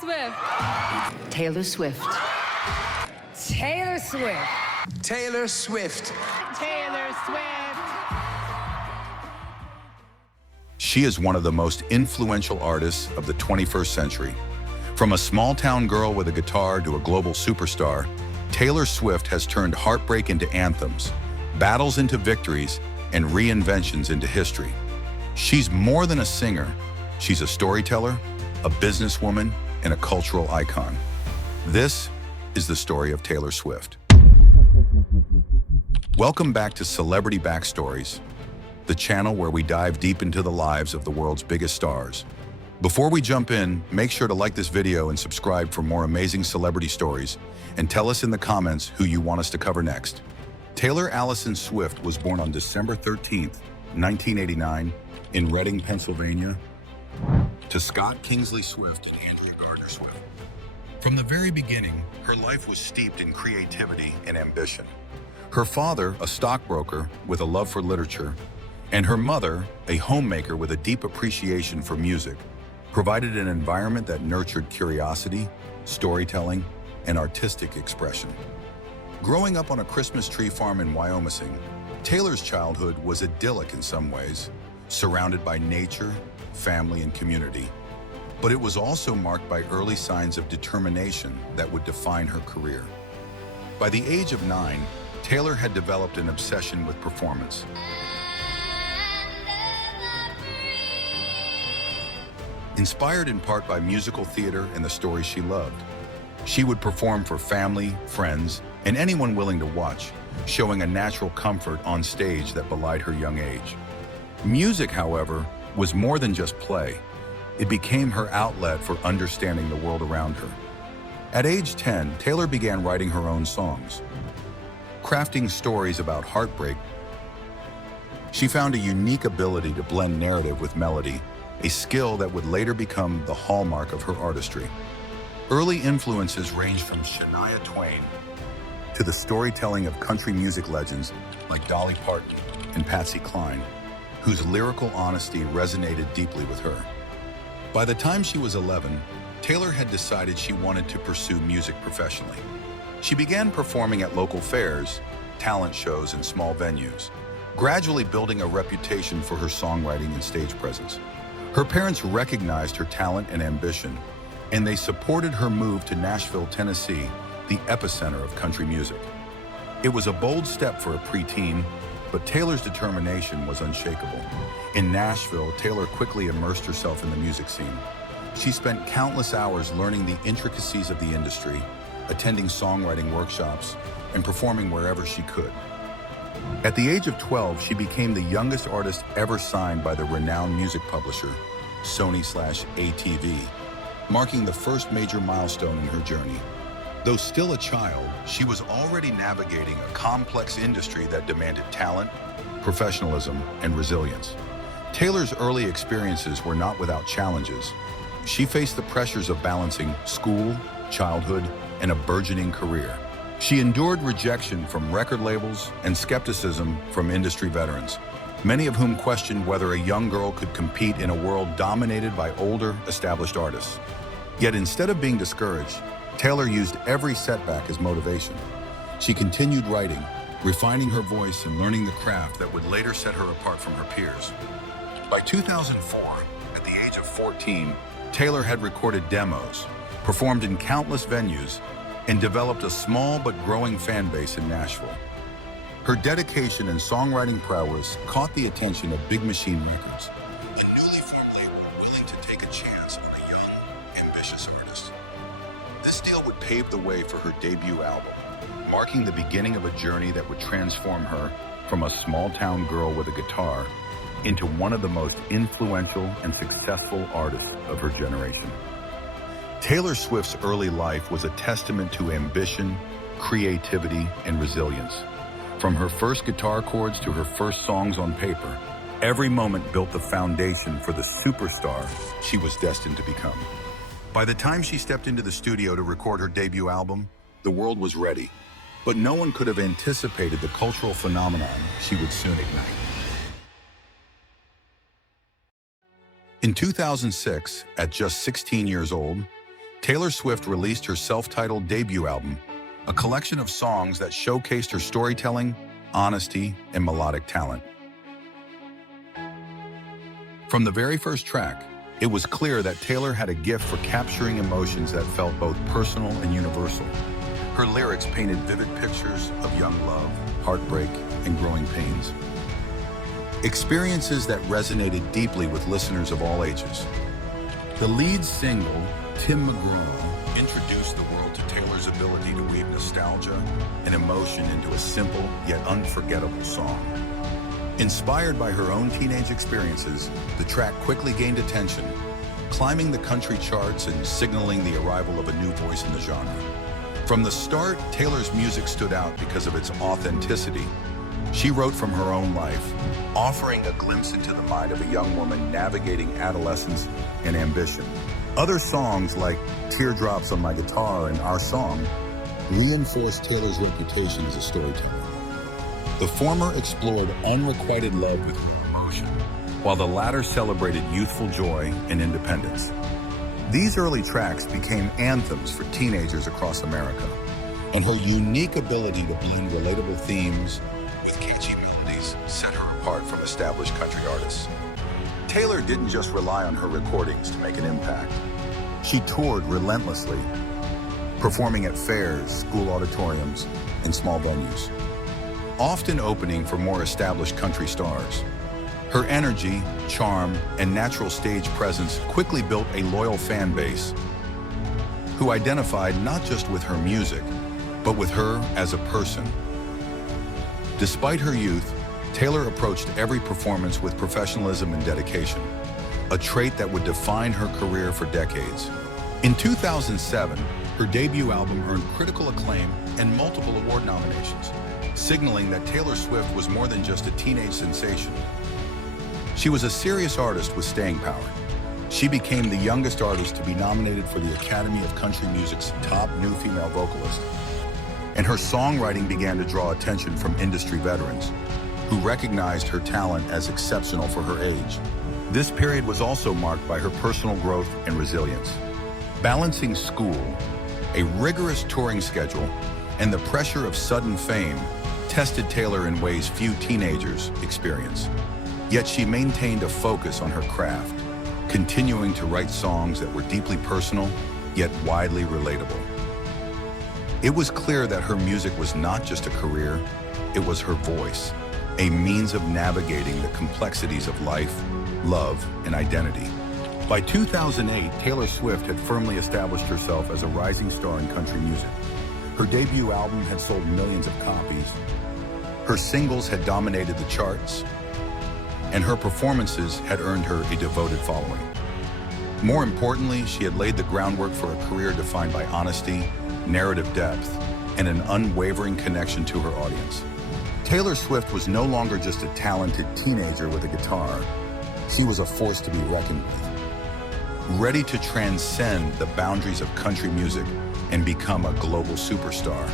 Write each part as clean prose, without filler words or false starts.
Swift. Taylor Swift. Taylor Swift. Taylor Swift. Taylor Swift. She is one of the most influential artists of the 21st century. From a small-town girl with a guitar to a global superstar, Taylor Swift has turned heartbreak into anthems, battles into victories, and reinventions into history. She's more than a singer. She's a storyteller, a businesswoman, and a cultural icon. This is the story of Taylor Swift. Welcome back to Celebrity Backstories, the channel where we dive deep into the lives of the world's biggest stars. Before we jump in, make sure to like this video and subscribe for more amazing celebrity stories, and tell us in the comments who you want us to cover next. Taylor Allison Swift was born on December 13th, 1989, in Reading, Pennsylvania, to Scott Kingsley Swift and Andrea Gardner Swift. From the very beginning, her life was steeped in creativity and ambition. Her father, a stockbroker with a love for literature, and her mother, a homemaker with a deep appreciation for music, provided an environment that nurtured curiosity, storytelling, and artistic expression. Growing up on a Christmas tree farm in Wyoming, Taylor's childhood was idyllic in some ways, surrounded by nature, family, and community. But it was also marked by early signs of determination that would define her career. By the age of 9, Taylor had developed an obsession with performance. Inspired in part by musical theater and the stories she loved, she would perform for family, friends, and anyone willing to watch, showing a natural comfort on stage that belied her young age. Music, however, was more than just play. It became her outlet for understanding the world around her. At age 10, Taylor began writing her own songs, crafting stories about heartbreak. She found a unique ability to blend narrative with melody, a skill that would later become the hallmark of her artistry. Early influences ranged from Shania Twain to the storytelling of country music legends like Dolly Parton and Patsy Cline, whose lyrical honesty resonated deeply with her. By the time she was 11, Taylor had decided she wanted to pursue music professionally. She began performing at local fairs, talent shows, and small venues, gradually building a reputation for her songwriting and stage presence. Her parents recognized her talent and ambition, and they supported her move to Nashville, Tennessee, the epicenter of country music. It was a bold step for a preteen, but Taylor's determination was unshakable. In Nashville, Taylor quickly immersed herself in the music scene. She spent countless hours learning the intricacies of the industry, attending songwriting workshops, and performing wherever she could. At the age of 12, she became the youngest artist ever signed by the renowned music publisher, Sony/ATV, marking the first major milestone in her journey. Though still a child, she was already navigating a complex industry that demanded talent, professionalism, and resilience. Taylor's early experiences were not without challenges. She faced the pressures of balancing school, childhood, and a burgeoning career. She endured rejection from record labels and skepticism from industry veterans, many of whom questioned whether a young girl could compete in a world dominated by older, established artists. Yet instead of being discouraged, Taylor used every setback as motivation. She continued writing, refining her voice and learning the craft that would later set her apart from her peers. By 2004, at the age of 14, Taylor had recorded demos, performed in countless venues, and developed a small but growing fan base in Nashville. Her dedication and songwriting prowess caught the attention of Big Machine Records, a newly formed label willing to take a chance on a young, ambitious artist. This deal would pave the way for her debut album, marking the beginning of a journey that would transform her from a small-town girl with a guitar into one of the most influential and successful artists of her generation. Taylor Swift's early life was a testament to ambition, creativity, and resilience. From her first guitar chords to her first songs on paper, every moment built the foundation for the superstar she was destined to become. By the time she stepped into the studio to record her debut album, the world was ready, but no one could have anticipated the cultural phenomenon she would soon ignite. In 2006, at just 16 years old, Taylor Swift released her self-titled debut album, a collection of songs that showcased her storytelling, honesty, and melodic talent. From the very first track, it was clear that Taylor had a gift for capturing emotions that felt both personal and universal. Her lyrics painted vivid pictures of young love, heartbreak, and growing pains. Experiences that resonated deeply with listeners of all ages. The lead single, Tim McGraw, introduced the world to Taylor's ability to weave nostalgia and emotion into a simple yet unforgettable song. Inspired by her own teenage experiences, the track quickly gained attention, climbing the country charts and signaling the arrival of a new voice in the genre. From the start, Taylor's music stood out because of its authenticity. She wrote from her own life, offering a glimpse into the mind of a young woman navigating adolescence and ambition. Other songs like Teardrops on My Guitar and Our Song reinforced Taylor's reputation as a storyteller. The former explored unrequited love with emotion, while the latter celebrated youthful joy and independence. These early tracks became anthems for teenagers across America, and her unique ability to blend relatable themes with catchy melodies set her apart from established country artists. Taylor didn't just rely on her recordings to make an impact. She toured relentlessly, performing at fairs, school auditoriums, and small venues, often opening for more established country stars. Her energy, charm, and natural stage presence quickly built a loyal fan base who identified not just with her music, but with her as a person. Despite her youth, Taylor approached every performance with professionalism and dedication, a trait that would define her career for decades. In 2007, her debut album earned critical acclaim and multiple award nominations, signaling that Taylor Swift was more than just a teenage sensation. She was a serious artist with staying power. She became the youngest artist to be nominated for the Academy of Country Music's top new female vocalist. And her songwriting began to draw attention from industry veterans, who recognized her talent as exceptional for her age. This period was also marked by her personal growth and resilience. Balancing school, a rigorous touring schedule, and the pressure of sudden fame tested Taylor in ways few teenagers experience. Yet she maintained a focus on her craft, continuing to write songs that were deeply personal, yet widely relatable. It was clear that her music was not just a career, it was her voice, a means of navigating the complexities of life, love, and identity. By 2008, Taylor Swift had firmly established herself as a rising star in country music. Her debut album had sold millions of copies. Her singles had dominated the charts, and her performances had earned her a devoted following. More importantly, she had laid the groundwork for a career defined by honesty, narrative depth, and an unwavering connection to her audience. Taylor Swift was no longer just a talented teenager with a guitar. She was a force to be reckoned with, ready to transcend the boundaries of country music and become a global superstar.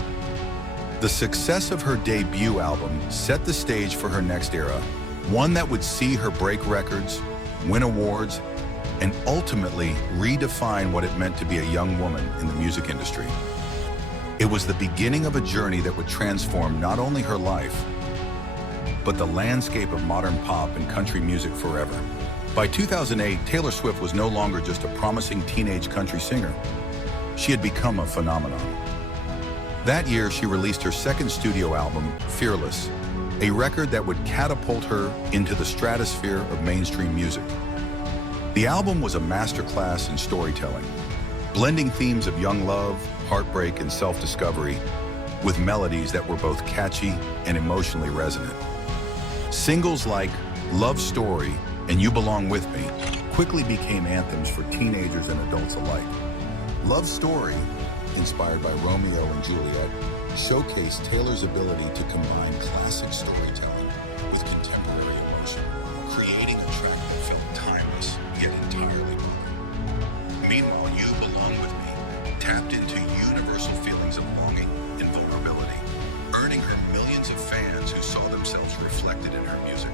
The success of her debut album set the stage for her next era, one that would see her break records, win awards, and ultimately redefine what it meant to be a young woman in the music industry. It was the beginning of a journey that would transform not only her life, but the landscape of modern pop and country music forever. By 2008, Taylor Swift was no longer just a promising teenage country singer. She had become a phenomenon. That year, she released her second studio album, Fearless, a record that would catapult her into the stratosphere of mainstream music. The album was a masterclass in storytelling, blending themes of young love, heartbreak, and self-discovery with melodies that were both catchy and emotionally resonant. Singles like Love Story and You Belong With Me quickly became anthems for teenagers and adults alike. Love Story, inspired by Romeo and Juliet, showcased Taylor's ability to combine classic storytelling with contemporary emotion, creating a track that felt timeless yet entirely modern. Meanwhile, You Belong With Me tapped into universal feelings of longing and vulnerability, earning her millions of fans who saw themselves reflected in her music.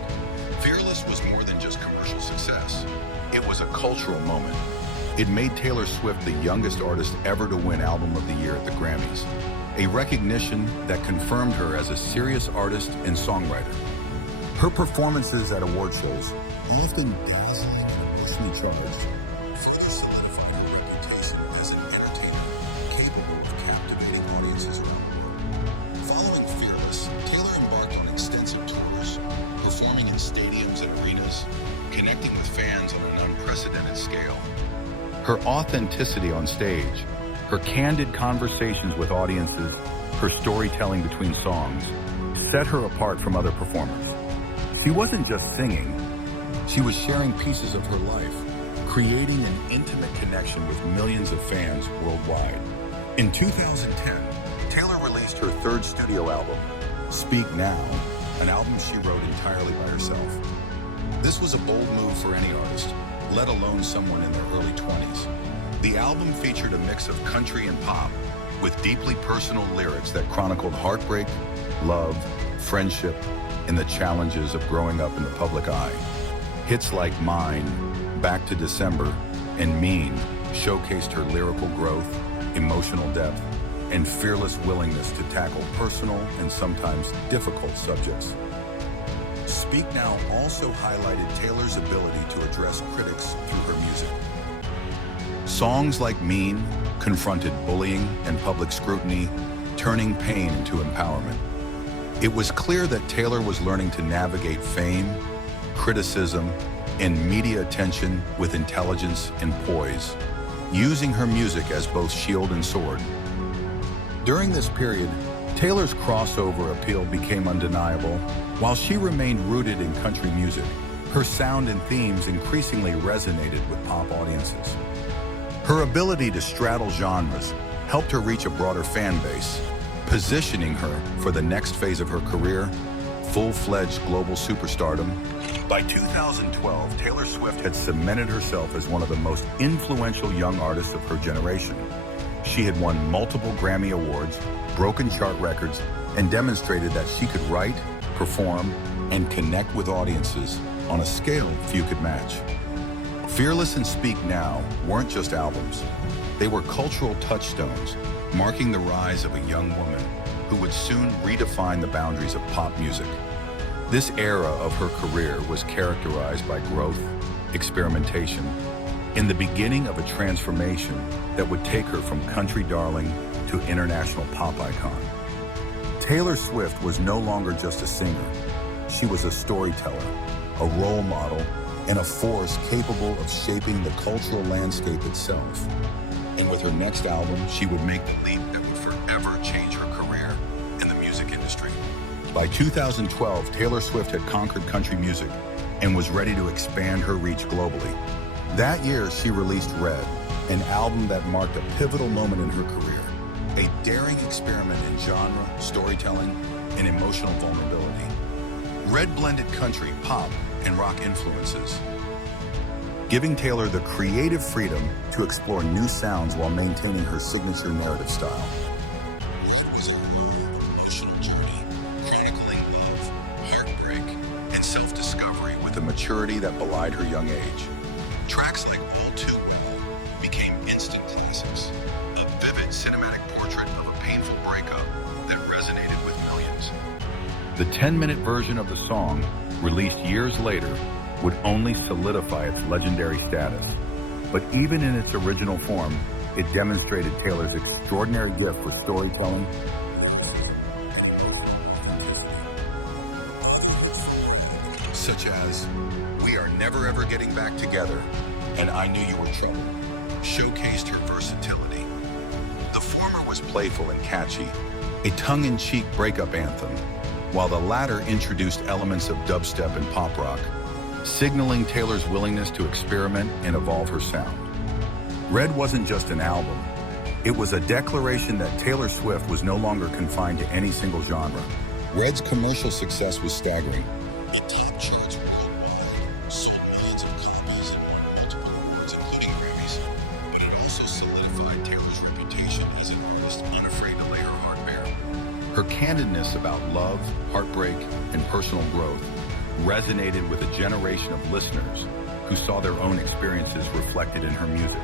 Fearless was more than just commercial success. It was a cultural moment, It made Taylor Swift the youngest artist ever to win Album of the Year at the Grammys, a recognition that confirmed her as a serious artist and songwriter. Her performances at award shows, often dazzling and emotionally charged, further solidified her reputation as an entertainer capable of captivating audiences around the world. Following Fearless, Taylor embarked on extensive tours, performing in stadiums and arenas, connecting with fans on an unprecedented scale. Her authenticity on stage, her candid conversations with audiences, her storytelling between songs, set her apart from other performers. She wasn't just singing, she was sharing pieces of her life, creating an intimate connection with millions of fans worldwide. In 2010, Taylor released her third studio album, Speak Now, an album she wrote entirely by herself. This was a bold move for any artist, let alone someone in their early 20s. The album featured a mix of country and pop, with deeply personal lyrics that chronicled heartbreak, love, friendship, and the challenges of growing up in the public eye. Hits like Mine, Back to December, and Mean showcased her lyrical growth, emotional depth, and fearless willingness to tackle personal and sometimes difficult subjects. Speak Now also highlighted Taylor's ability to address critics through her music. Songs like Mean confronted bullying and public scrutiny, turning pain into empowerment. It was clear that Taylor was learning to navigate fame, criticism, and media attention with intelligence and poise, using her music as both shield and sword. During this period, Taylor's crossover appeal became undeniable. While she remained rooted in country music, her sound and themes increasingly resonated with pop audiences. Her ability to straddle genres helped her reach a broader fan base, positioning her for the next phase of her career, full-fledged global superstardom. By 2012, Taylor Swift had cemented herself as one of the most influential young artists of her generation. She had won multiple Grammy Awards, broken chart records, and demonstrated that she could write, perform, and connect with audiences on a scale few could match. Fearless and Speak Now weren't just albums. They were cultural touchstones, marking the rise of a young woman who would soon redefine the boundaries of pop music. This era of her career was characterized by growth, experimentation, and the beginning of a transformation that would take her from country darling to international pop icon. Taylor Swift was no longer just a singer. She was a storyteller, a role model, and a force capable of shaping the cultural landscape itself. And with her next album, she would make the leap that would forever change her career in the music industry. By 2012, Taylor Swift had conquered country music and was ready to expand her reach globally. That year, she released Red, an album that marked a pivotal moment in her career, a daring experiment in genre, storytelling, and emotional vulnerability. Red blended country, pop, and rock influences, giving Taylor the creative freedom to explore new sounds while maintaining her signature narrative style. It was a long, emotional journey, chronicling love, heartbreak, and self-discovery with a maturity that belied her young age. Tracks like All Too Well became instant classics, a vivid cinematic portrait of a painful breakup that resonated with millions. The 10-minute version of the song, released years later, would only solidify its legendary status. But even in its original form, it demonstrated Taylor's extraordinary gift for storytelling. Such as, We Are Never Ever Getting Back Together, and I Knew You Were Trouble, showcased her versatility. The former was playful and catchy, a tongue-in-cheek breakup anthem, while the latter introduced elements of dubstep and pop rock, signaling Taylor's willingness to experiment and evolve her sound. Red wasn't just an album. It was a declaration that Taylor Swift was no longer confined to any single genre. Red's commercial success was staggering. It topped charts worldwide, sold millions of copies, and won multiple awards, including Grammys. But it also solidified Taylor's reputation as an artist unafraid to lay her heart bare. Her candidness about love, heartbreak, and personal growth resonated with a generation of listeners who saw their own experiences reflected in her music.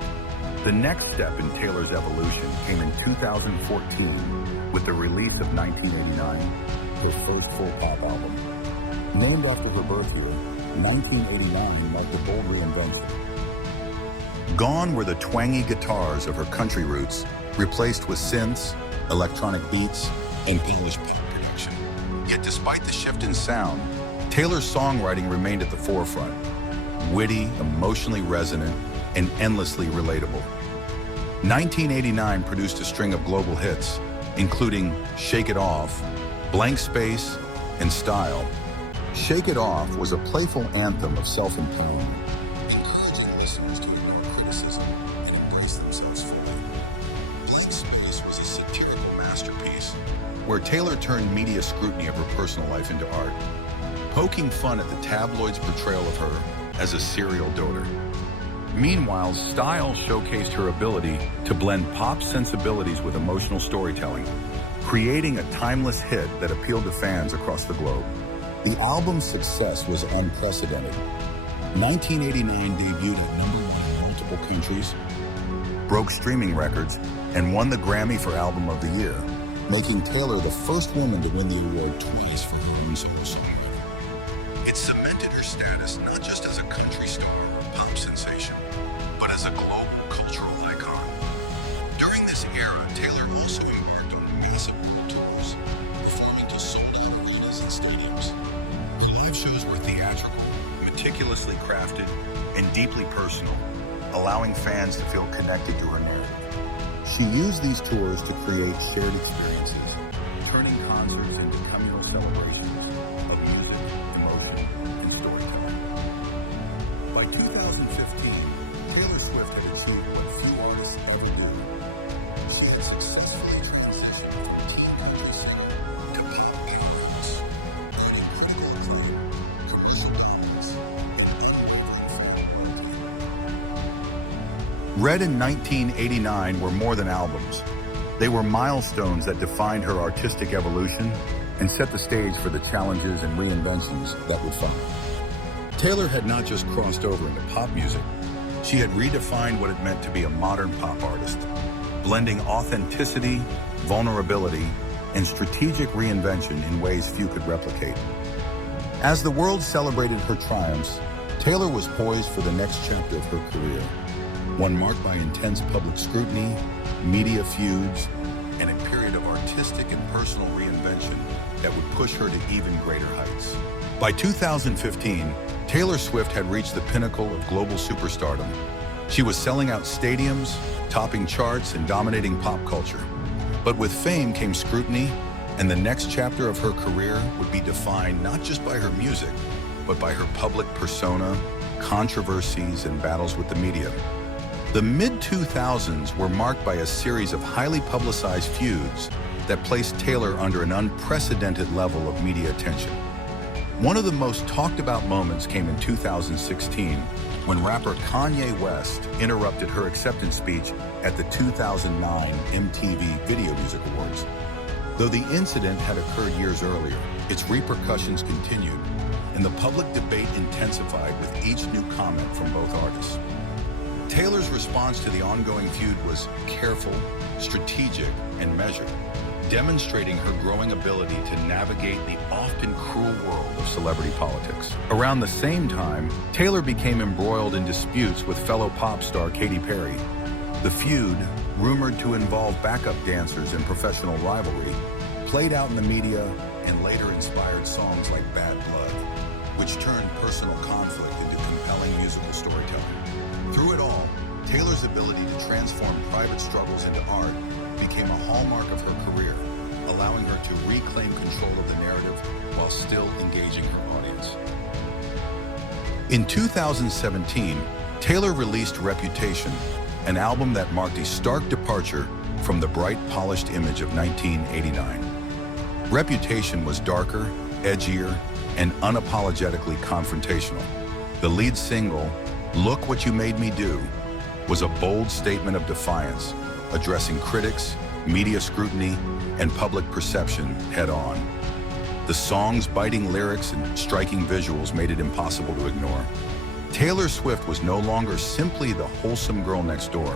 The next step in Taylor's evolution came in 2014 with the release of 1989, her first full pop album. Named after her birth year, 1989 marked a bold reinvention. Gone were the twangy guitars of her country roots, replaced with synths, electronic beats, and English pop production. Yet despite the shift in sound, Taylor's songwriting remained at the forefront, witty, emotionally resonant, and endlessly relatable. 1989 produced a string of global hits, including Shake It Off, Blank Space, and Style. Shake It Off was a playful anthem of self-improvement, encouraging listeners to ignore criticism and embrace themselves fully. Blank Space was a satirical masterpiece where Taylor turned media scrutiny of her personal life into art, poking fun at the tabloids' portrayal of her as a serial doter. Meanwhile, Style showcased her ability to blend pop sensibilities with emotional storytelling, creating a timeless hit that appealed to fans across the globe. The album's success was unprecedented. 1989 debuted at #1 in multiple countries, broke streaming records, and won the Grammy for Album of the Year, making Taylor the first woman to win the award twice for her own songwriting. It cemented her status not just as a country star or pop sensation, but as a global cultural icon. During this era, Taylor also embarked on massive world tours, performing to sold-out arenas and stadiums. Her live shows were theatrical, meticulously crafted, and deeply personal, allowing fans to feel connected to her narrative. She used these tours to create shared experiences, turning concerts into communal celebrations of music, emotion, and storytelling. By 2015, Taylor Swift had achieved what few artists ever do. She had successfully transitioned from teenager singer to pop heroes, earning critical acclaim, her music albums, Red in 1989 were more than albums. They were milestones that defined her artistic evolution and set the stage for the challenges and reinventions that would follow. Taylor had not just crossed over into pop music, she had redefined what it meant to be a modern pop artist, blending authenticity, vulnerability, and strategic reinvention in ways few could replicate. As the world celebrated her triumphs, Taylor was poised for the next chapter of her career, one marked by intense public scrutiny, media feuds, and a period of artistic and personal reinvention that would push her to even greater heights. By 2015, Taylor Swift had reached the pinnacle of global superstardom. She was selling out stadiums, topping charts, and dominating pop culture. But with fame came scrutiny, and the next chapter of her career would be defined not just by her music, but by her public persona, controversies, and battles with the media. The mid-2000s were marked by a series of highly publicized feuds that placed Taylor under an unprecedented level of media attention. One of the most talked about moments came in 2016 when rapper Kanye West interrupted her acceptance speech at the 2009 MTV Video Music Awards. Though the incident had occurred years earlier, its repercussions continued, and the public debate intensified with each new comment from both artists. Taylor's response to the ongoing feud was careful, strategic, and measured, demonstrating her growing ability to navigate the often cruel world of celebrity politics. Around the same time, Taylor became embroiled in disputes with fellow pop star Katy Perry. The feud, rumored to involve backup dancers and professional rivalry, played out in the media and later inspired songs like Bad Blood, which turned personal conflict into compelling musical storytelling. Through it all, Taylor's ability to transform private struggles into art became a hallmark of her career, allowing her to reclaim control of the narrative while still engaging her audience. In 2017, Taylor released Reputation, an album that marked a stark departure from the bright, polished image of 1989. Reputation was darker, edgier, and unapologetically confrontational. The lead single, Look What You Made Me Do, was a bold statement of defiance, addressing critics, media scrutiny, and public perception head-on. The song's biting lyrics and striking visuals made it impossible to ignore. Taylor Swift was no longer simply the wholesome girl next door.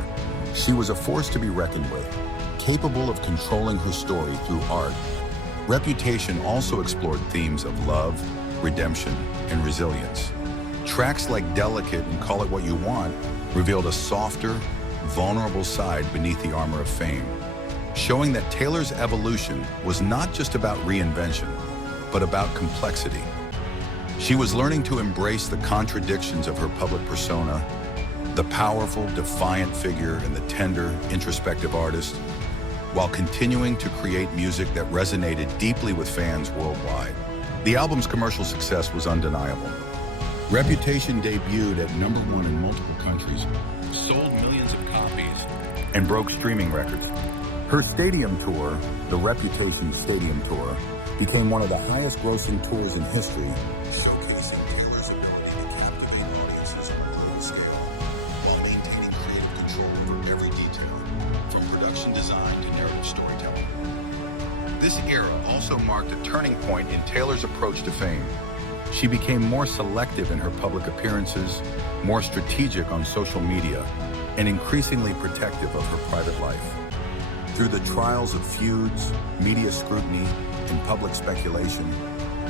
She was a force to be reckoned with, capable of controlling her story through art. Reputation also explored themes of love, redemption, and resilience. Tracks like Delicate and Call It What You Want revealed a softer, vulnerable side beneath the armor of fame, showing that Taylor's evolution was not just about reinvention, but about complexity. She was learning to embrace the contradictions of her public persona, the powerful, defiant figure and the tender, introspective artist, while continuing to create music that resonated deeply with fans worldwide. The album's commercial success was undeniable. Reputation debuted at #1 in multiple countries, sold millions of copies, and broke streaming records. Her stadium tour, the Reputation Stadium Tour, became one of the highest-grossing tours in history, showcasing Taylor's ability to captivate audiences on a global scale, while maintaining creative control over every detail, from production design to narrative storytelling. This era also marked a turning point in Taylor's approach to fame. She became more selective in her public appearances, more strategic on social media, and increasingly protective of her private life. Through the trials of feuds, media scrutiny, and public speculation,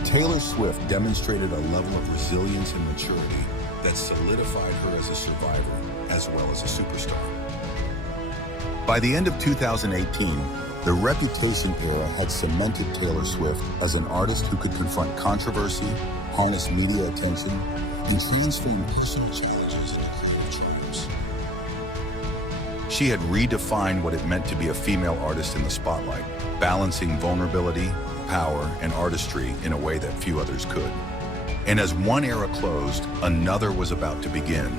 Taylor Swift demonstrated a level of resilience and maturity that solidified her as a survivor as well as a superstar. By the end of 2018, the Reputation era had cemented Taylor Swift as an artist who could confront controversy, harness media attention, and transform personal challenges into creative triumphs. She had redefined what it meant to be a female artist in the spotlight, balancing vulnerability, power, and artistry in a way that few others could. And as one era closed, another was about to begin,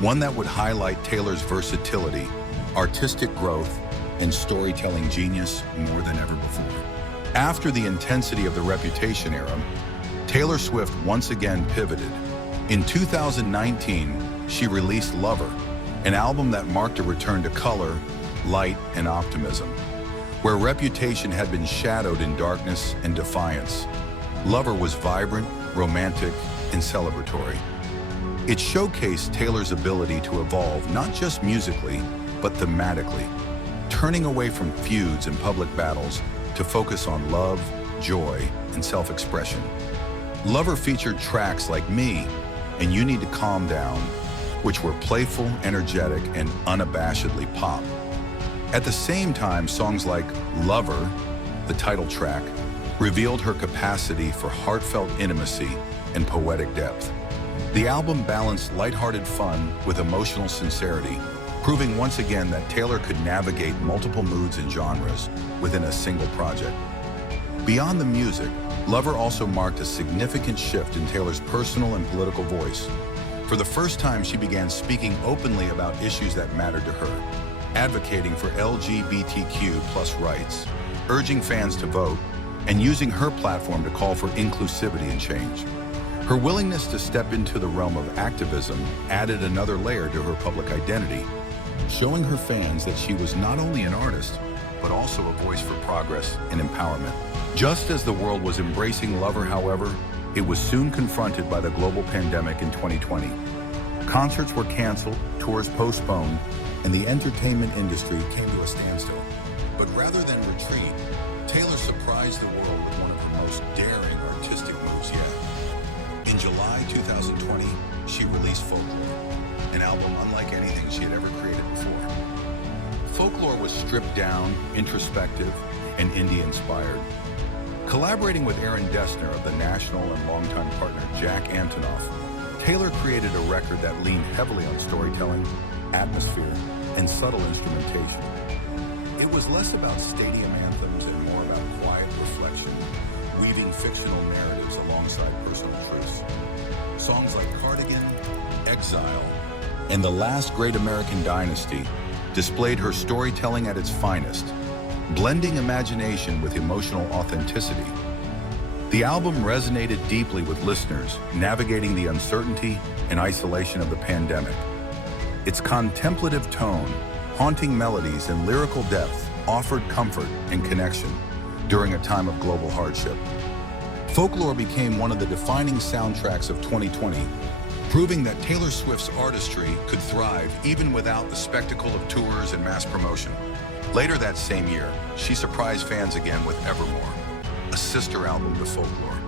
one that would highlight Taylor's versatility, artistic growth, and storytelling genius more than ever before. After the intensity of the Reputation era, Taylor Swift once again pivoted. In 2019, she released Lover, an album that marked a return to color, light, and optimism. Where Reputation had been shadowed in darkness and defiance, Lover was vibrant, romantic, and celebratory. It showcased Taylor's ability to evolve not just musically, but thematically, turning away from feuds and public battles to focus on love, joy, and self-expression. Lover featured tracks like Me and You Need to Calm Down, which were playful, energetic, and unabashedly pop. At the same time, songs like Lover, the title track, revealed her capacity for heartfelt intimacy and poetic depth. The album balanced lighthearted fun with emotional sincerity, proving once again that Taylor could navigate multiple moods and genres within a single project. Beyond the music, Lover also marked a significant shift in Taylor's personal and political voice. For the first time, she began speaking openly about issues that mattered to her, advocating for LGBTQ+ rights, urging fans to vote, and using her platform to call for inclusivity and change. Her willingness to step into the realm of activism added another layer to her public identity, showing her fans that she was not only an artist, but also a voice for progress and empowerment. Just as the world was embracing Lover, however, it was soon confronted by the global pandemic in 2020. Concerts were canceled, tours postponed, and the entertainment industry came to a standstill. But rather than retreat, Taylor surprised the world with one of her most daring artistic moves yet. In July 2020, she released Folklore, an album unlike anything she had ever created before. Folklore was stripped down, introspective, and indie-inspired. Collaborating with Aaron Dessner of the National and longtime partner Jack Antonoff, Taylor created a record that leaned heavily on storytelling, atmosphere, and subtle instrumentation. It was less about stadium anthems and more about quiet reflection, weaving fictional narratives alongside personal truths. Songs like Cardigan, Exile, and The Last Great American Dynasty displayed her storytelling at its finest, blending imagination with emotional authenticity. The album resonated deeply with listeners navigating the uncertainty and isolation of the pandemic. Its contemplative tone, haunting melodies, and lyrical depth offered comfort and connection during a time of global hardship. Folklore became one of the defining soundtracks of 2020, proving that Taylor Swift's artistry could thrive even without the spectacle of tours and mass promotion. Later that same year, she surprised fans again with Evermore, a sister album to Folklore.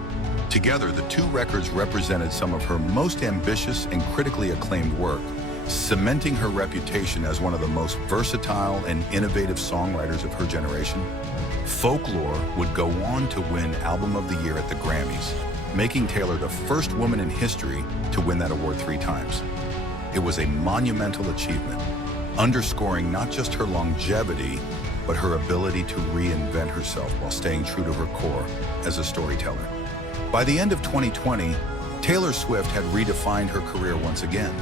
Together, the two records represented some of her most ambitious and critically acclaimed work, cementing her reputation as one of the most versatile and innovative songwriters of her generation. Folklore would go on to win Album of the Year at the Grammys, making Taylor the first woman in history to win that award 3 times. It was a monumental achievement, underscoring not just her longevity, but her ability to reinvent herself while staying true to her core as a storyteller. By the end of 2020, Taylor Swift had redefined her career once again.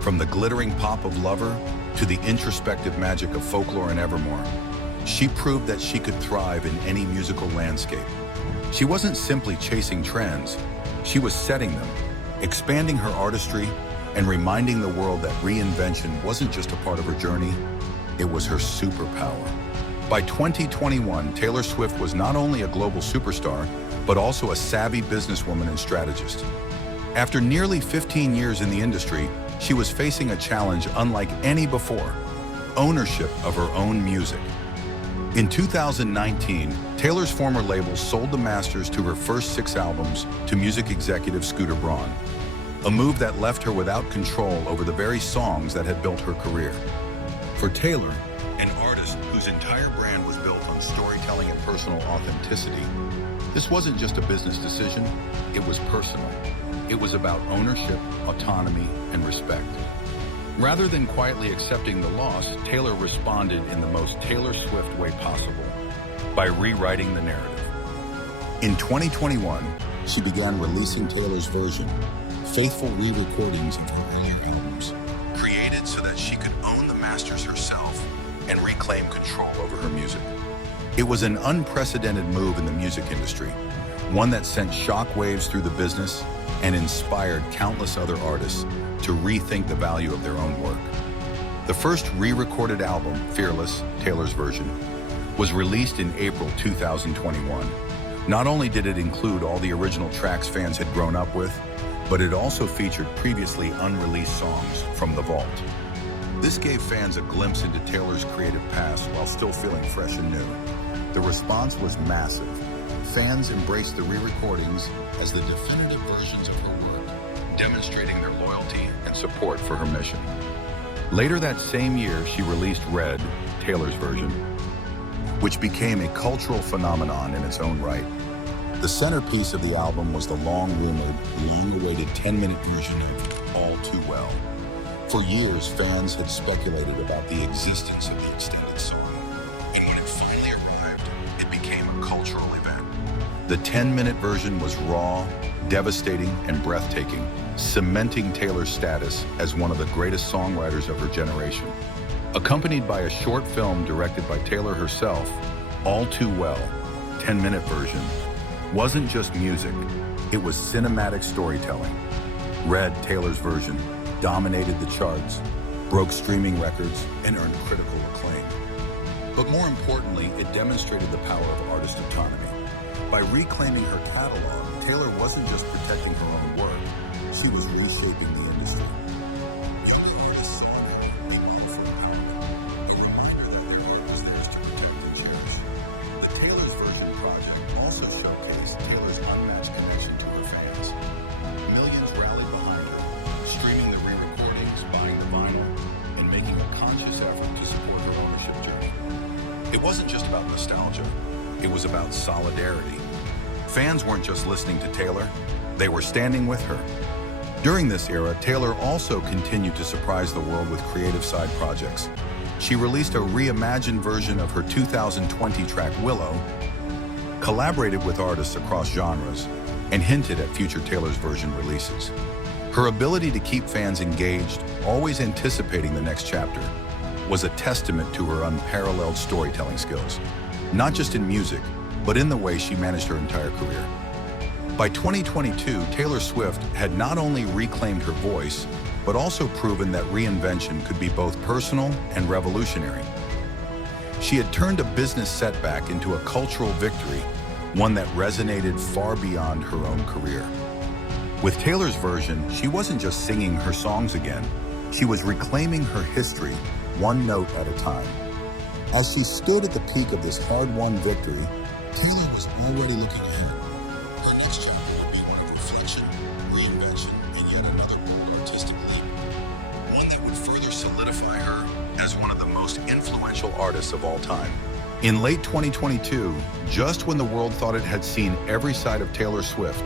From the glittering pop of Lover to the introspective magic of Folklore and Evermore, she proved that she could thrive in any musical landscape. She wasn't simply chasing trends, she was setting them, expanding her artistry, and reminding the world that reinvention wasn't just a part of her journey, it was her superpower. By 2021, Taylor Swift was not only a global superstar, but also a savvy businesswoman and strategist. After nearly 15 years in the industry, she was facing a challenge unlike any before: ownership of her own music. In 2019, Taylor's former label sold the masters to her first 6 albums to music executive Scooter Braun, a move that left her without control over the very songs that had built her career. For Taylor, an artist whose entire brand was built on storytelling and personal authenticity, this wasn't just a business decision, it was personal. It was about ownership, autonomy, and respect. Rather than quietly accepting the loss, Taylor responded in the most Taylor Swift way possible, by rewriting the narrative. In 2021, she began releasing Taylor's version, faithful re-recordings of her earlier albums, created so that she could own the masters herself and reclaim control over her music. It was an unprecedented move in the music industry, one that sent shockwaves through the business and inspired countless other artists to rethink the value of their own work. The first re-recorded album, Fearless, Taylor's version, was released in April 2021. Not only did it include all the original tracks fans had grown up with, but it also featured previously unreleased songs from the vault. This gave fans a glimpse into Taylor's creative past while still feeling fresh and new. The response was massive. Fans embraced the re-recordings as the definitive versions of her work, demonstrating their loyalty and support for her mission. Later that same year, she released Red, Taylor's version, which became a cultural phenomenon in its own right. The centerpiece of the album was the long-rumored, long-awaited 10-minute version of All Too Well. For years, fans had speculated about the existence of the extended song, and when it finally arrived, it became a cultural event. The 10-minute version was raw, devastating, and breathtaking, cementing Taylor's status as one of the greatest songwriters of her generation. Accompanied by a short film directed by Taylor herself, All Too Well, 10-minute version, wasn't just music, it was cinematic storytelling. Red, Taylor's version, dominated the charts, broke streaming records, and earned critical acclaim. But more importantly, it demonstrated the power of artist autonomy. By reclaiming her catalog, Taylor wasn't just protecting her own work, she was reshaping the industry. The Taylor's Version project also showcased Taylor's unmatched connection to her fans. Millions rallied behind her, streaming the re-recordings, buying the vinyl, and making a conscious effort to support her ownership journey. It wasn't just about nostalgia, it was about solidarity. Fans weren't just listening to Taylor, they were standing with her. During this era, Taylor also continued to surprise the world with creative side projects. She released a reimagined version of her 2020 track Willow, collaborated with artists across genres, and hinted at future Taylor's Version releases. Her ability to keep fans engaged, always anticipating the next chapter, was a testament to her unparalleled storytelling skills, not just in music, but in the way she managed her entire career. By 2022, Taylor Swift had not only reclaimed her voice, but also proven that reinvention could be both personal and revolutionary. She had turned a business setback into a cultural victory, one that resonated far beyond her own career. With Taylor's version, she wasn't just singing her songs again, she was reclaiming her history, one note at a time. As she stood at the peak of this hard-won victory, Taylor was already looking ahead. Her next chapter would be one of reflection, reinvention, and yet another bold artistic leap. One that would further solidify her as one of the most influential artists of all time. In late 2022, just when the world thought it had seen every side of Taylor Swift,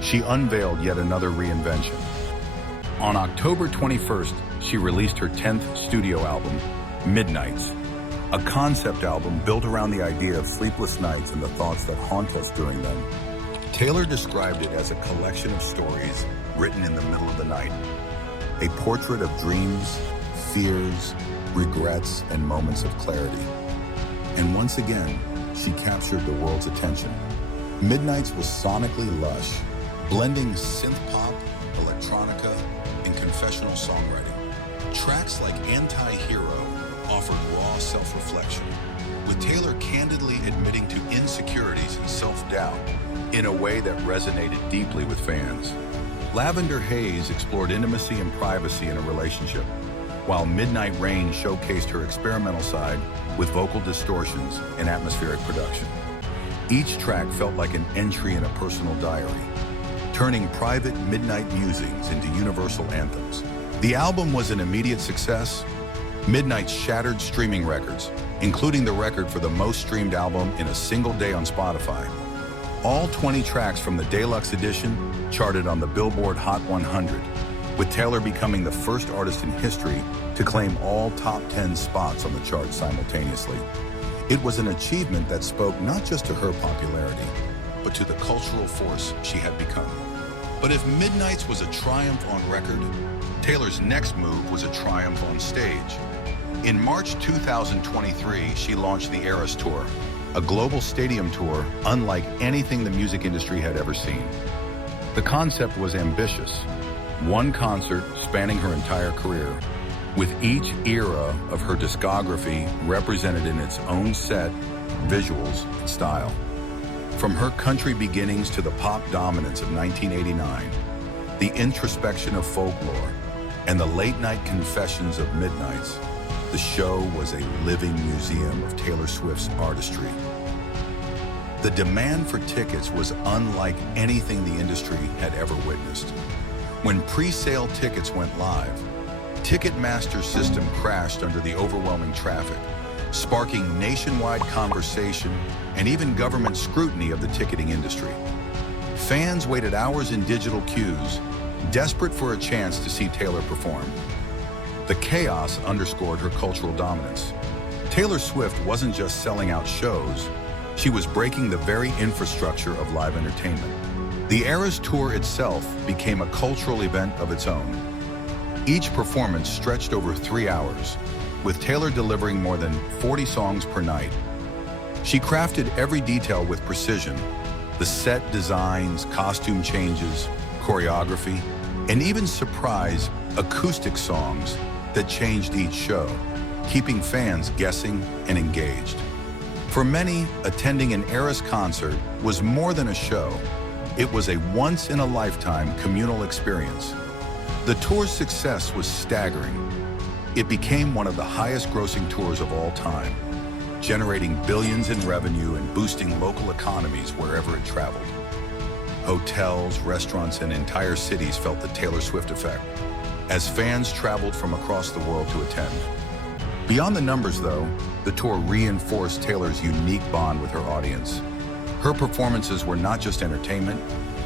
she unveiled yet another reinvention. On October 21st, she released her 10th studio album, Midnights, a concept album built around the idea of sleepless nights and the thoughts that haunt us during them. Taylor described it as a collection of stories written in the middle of the night, a portrait of dreams, fears, regrets, and moments of clarity. And once again, she captured the world's attention. Midnights was sonically lush, blending synth-pop, electronica, and confessional songwriting. Tracks like Anti-Hero offered raw self-reflection, with Taylor candidly admitting to insecurities and self-doubt in a way that resonated deeply with fans. Lavender Haze explored intimacy and privacy in a relationship, while Midnight Rain showcased her experimental side with vocal distortions and atmospheric production. Each track felt like an entry in a personal diary, turning private midnight musings into universal anthems. The album was an immediate success. Midnight shattered streaming records, including the record for the most streamed album in a single day on Spotify. All 20 tracks from the deluxe edition charted on the Billboard Hot 100, with Taylor becoming the first artist in history to claim all top 10 spots on the chart simultaneously. It was an achievement that spoke not just to her popularity, but to the cultural force she had become. But if Midnights was a triumph on record, Taylor's next move was a triumph on stage. In March 2023, she launched the Eras Tour, a global stadium tour unlike anything the music industry had ever seen. The concept was ambitious, one concert spanning her entire career, with each era of her discography represented in its own set, visuals, and style. From her country beginnings to the pop dominance of 1989, the introspection of Folklore, and the late-night confessions of Midnights, the show was a living museum of Taylor Swift's artistry. The demand for tickets was unlike anything the industry had ever witnessed. When pre-sale tickets went live, Ticketmaster's system crashed under the overwhelming traffic, sparking nationwide conversation and even government scrutiny of the ticketing industry. Fans waited hours in digital queues, desperate for a chance to see Taylor perform. The chaos underscored her cultural dominance. Taylor Swift wasn't just selling out shows, she was breaking the very infrastructure of live entertainment. The Eras Tour itself became a cultural event of its own. Each performance stretched over 3 hours, with Taylor delivering more than 40 songs per night. She crafted every detail with precision: the set designs, costume changes, choreography, and even surprise acoustic songs that changed each show, keeping fans guessing and engaged. For many, attending an Eras concert was more than a show. It was a once-in-a-lifetime communal experience. The tour's success was staggering. It became one of the highest-grossing tours of all time, generating billions in revenue and boosting local economies wherever it traveled. Hotels, restaurants, and entire cities felt the Taylor Swift effect, as fans traveled from across the world to attend. Beyond the numbers, though, the tour reinforced Taylor's unique bond with her audience. Her performances were not just entertainment,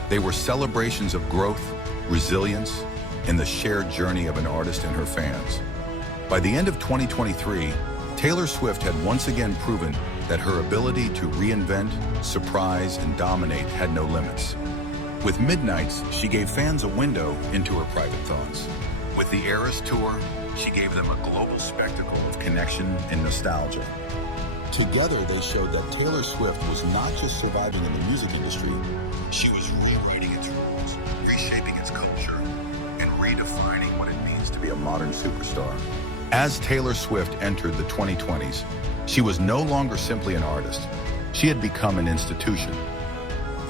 they were celebrations of growth, resilience, and the shared journey of an artist and her fans. By the end of 2023, Taylor Swift had once again proven that her ability to reinvent, surprise, and dominate had no limits. With Midnights, she gave fans a window into her private thoughts. With the Eras Tour, she gave them a global spectacle of connection and nostalgia. Together, they showed that Taylor Swift was not just surviving in the music industry, she was rewriting its rules, reshaping its culture, and redefining what it means to be a modern superstar. As Taylor Swift entered the 2020s, she was no longer simply an artist. She had become an institution.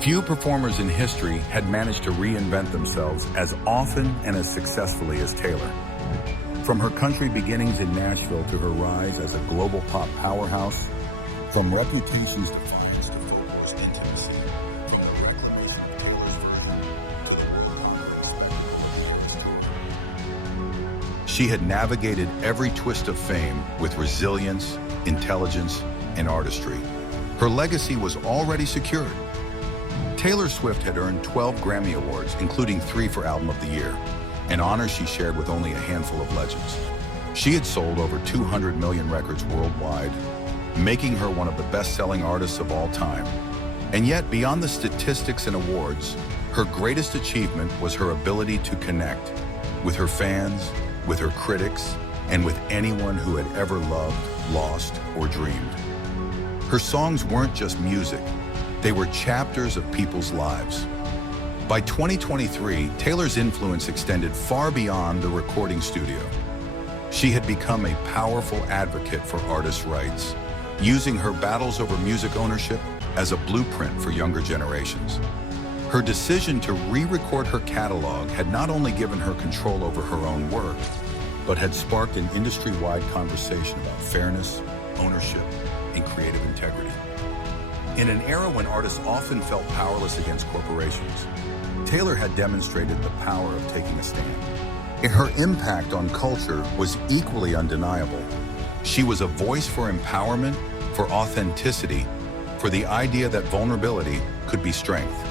Few performers in history had managed to reinvent themselves as often and as successfully as Taylor. From her country beginnings in Nashville to her rise as a global pop powerhouse, from Reputation's defiance to Folklore's intimacy, from the recklessness of Taylor's version to the world spectacle. She had navigated every twist of fame with resilience, intelligence, and artistry. Her legacy was already secured. Taylor Swift had earned 12 Grammy Awards, including 3 for Album of the Year, an honor she shared with only a handful of legends. She had sold over 200 million records worldwide, making her one of the best-selling artists of all time. And yet, beyond the statistics and awards, her greatest achievement was her ability to connect with her fans, with her critics, and with anyone who had ever loved, lost, or dreamed. Her songs weren't just music, they were chapters of people's lives. By 2023, Taylor's influence extended far beyond the recording studio. She had become a powerful advocate for artists' rights, using her battles over music ownership as a blueprint for younger generations. Her decision to re-record her catalog had not only given her control over her own work, but had sparked an industry-wide conversation about fairness, ownership, and creative integrity. In an era when artists often felt powerless against corporations, Taylor had demonstrated the power of taking a stand. And her impact on culture was equally undeniable. She was a voice for empowerment, for authenticity, for the idea that vulnerability could be strength.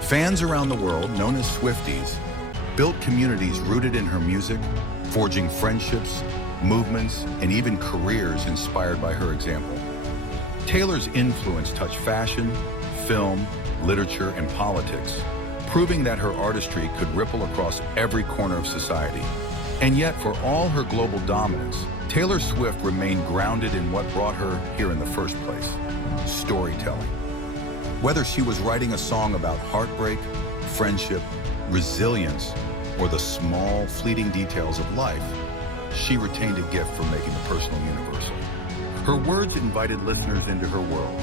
Fans around the world, known as Swifties, built communities rooted in her music, forging friendships, movements, and even careers inspired by her example. Taylor's influence touched fashion, film, literature, and politics, proving that her artistry could ripple across every corner of society. And yet, for all her global dominance, Taylor Swift remained grounded in what brought her here in the first place: storytelling. Whether she was writing a song about heartbreak, friendship, resilience, or the small, fleeting details of life, she retained a gift for making the personal universal. Her words invited listeners into her world,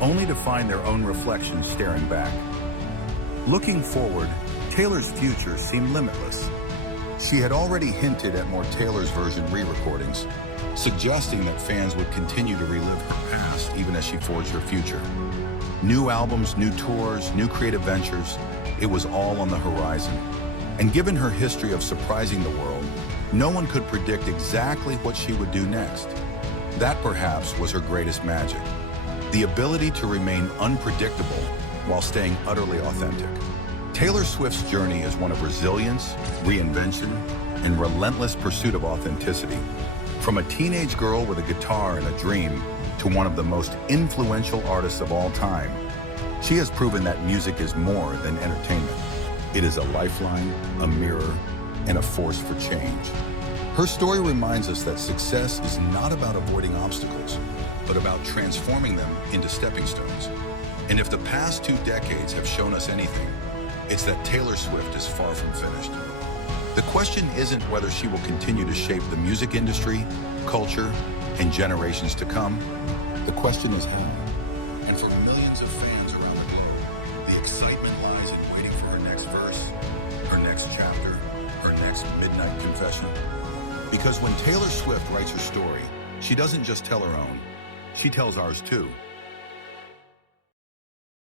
only to find their own reflections staring back. Looking forward, Taylor's future seemed limitless. She had already hinted at more Taylor's version re-recordings, suggesting that fans would continue to relive her past even as she forged her future. New albums, new tours, new creative ventures, it was all on the horizon. And given her history of surprising the world, no one could predict exactly what she would do next. That perhaps was her greatest magic, the ability to remain unpredictable while staying utterly authentic. Taylor Swift's journey is one of resilience, reinvention, and relentless pursuit of authenticity. From a teenage girl with a guitar and a dream to one of the most influential artists of all time, she has proven that music is more than entertainment. It is a lifeline, a mirror, and a force for change. Her story reminds us that success is not about avoiding obstacles, but about transforming them into stepping stones. And if the past 2 decades have shown us anything, it's that Taylor Swift is far from finished. The question isn't whether she will continue to shape the music industry, culture, and generations to come. The question is how. And for millions of fans around the globe, the excitement lies in waiting for her next verse, her next chapter, her next midnight confession. Because when Taylor Swift writes her story, she doesn't just tell her own, she tells ours too.